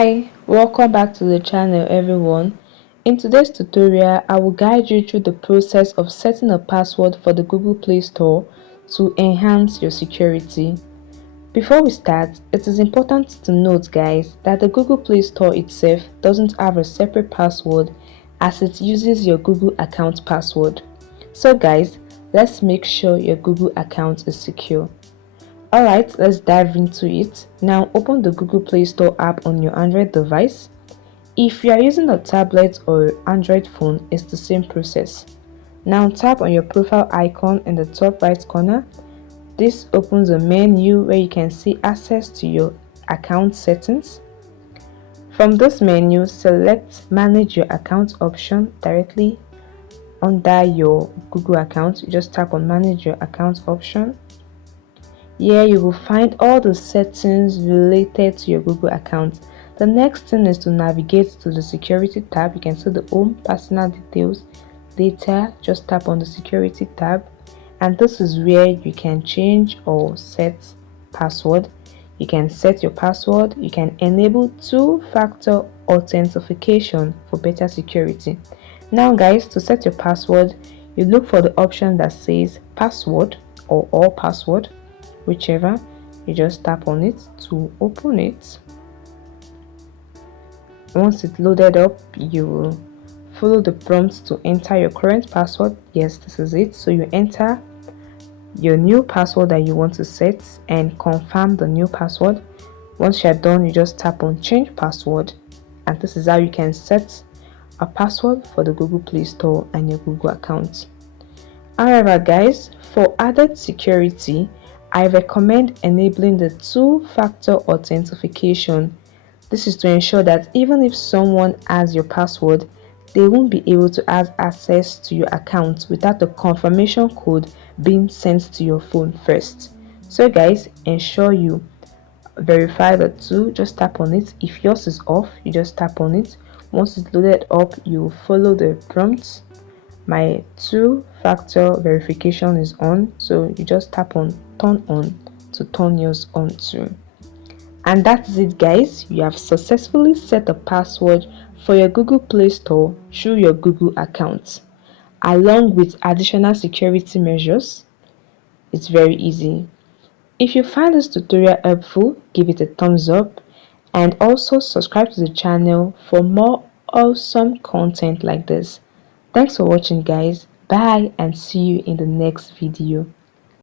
Hi, welcome back to the channel everyone. In today's tutorial, I will guide you through the process of setting a password for the Google Play Store to enhance your security. Before we start, it is important to note guys that the Google Play Store itself doesn't have a separate password as it uses your Google account password. So guys, let's make sure your Google account is secure. Alright, let's dive into it. Now open the Google Play Store app on your Android device. If you are using a tablet or Android phone, it's the same process. Now tap on your profile icon in the top right corner. This opens a menu where you can see access to your account settings. From this menu, select Manage Your Account option directly under your Google account. You just tap on Manage Your Account option. Here you will find all the settings related to your Google account. The next thing is to navigate to the security tab. You can see the home, personal details, data. Just tap on the security tab, and this is where you can change or set password. You can set your password. You can enable two-factor authentication for better security. Now guys, to set your password, you look for the option that says password or all password, whichever. You just tap on it to open it. Once it's loaded up, you will follow the prompt to enter your current password. Yes, this is it. So you enter your new password that you want to set and confirm the new password. Once you're done, you just tap on change password, and this is how you can set a password for the Google Play Store and your Google account. However guys, for added security, I recommend enabling the two-factor authentication. This is to ensure that even if someone has your password, they won't be able to have access to your account without the confirmation code being sent to your phone first. So guys, ensure you verify the two. Just tap on it. If yours is off, you just tap on it. Once it's loaded up, you follow the prompts. My two-factor verification is on, so you just tap on turn on to turn yours on too. And that's it guys, you have successfully set a password for your Google Play Store through your Google account, along with additional security measures. It's very easy. If you find this tutorial helpful, give it a thumbs up and also subscribe to the channel for more awesome content like this. Thanks for watching guys. Bye and see you in the next video.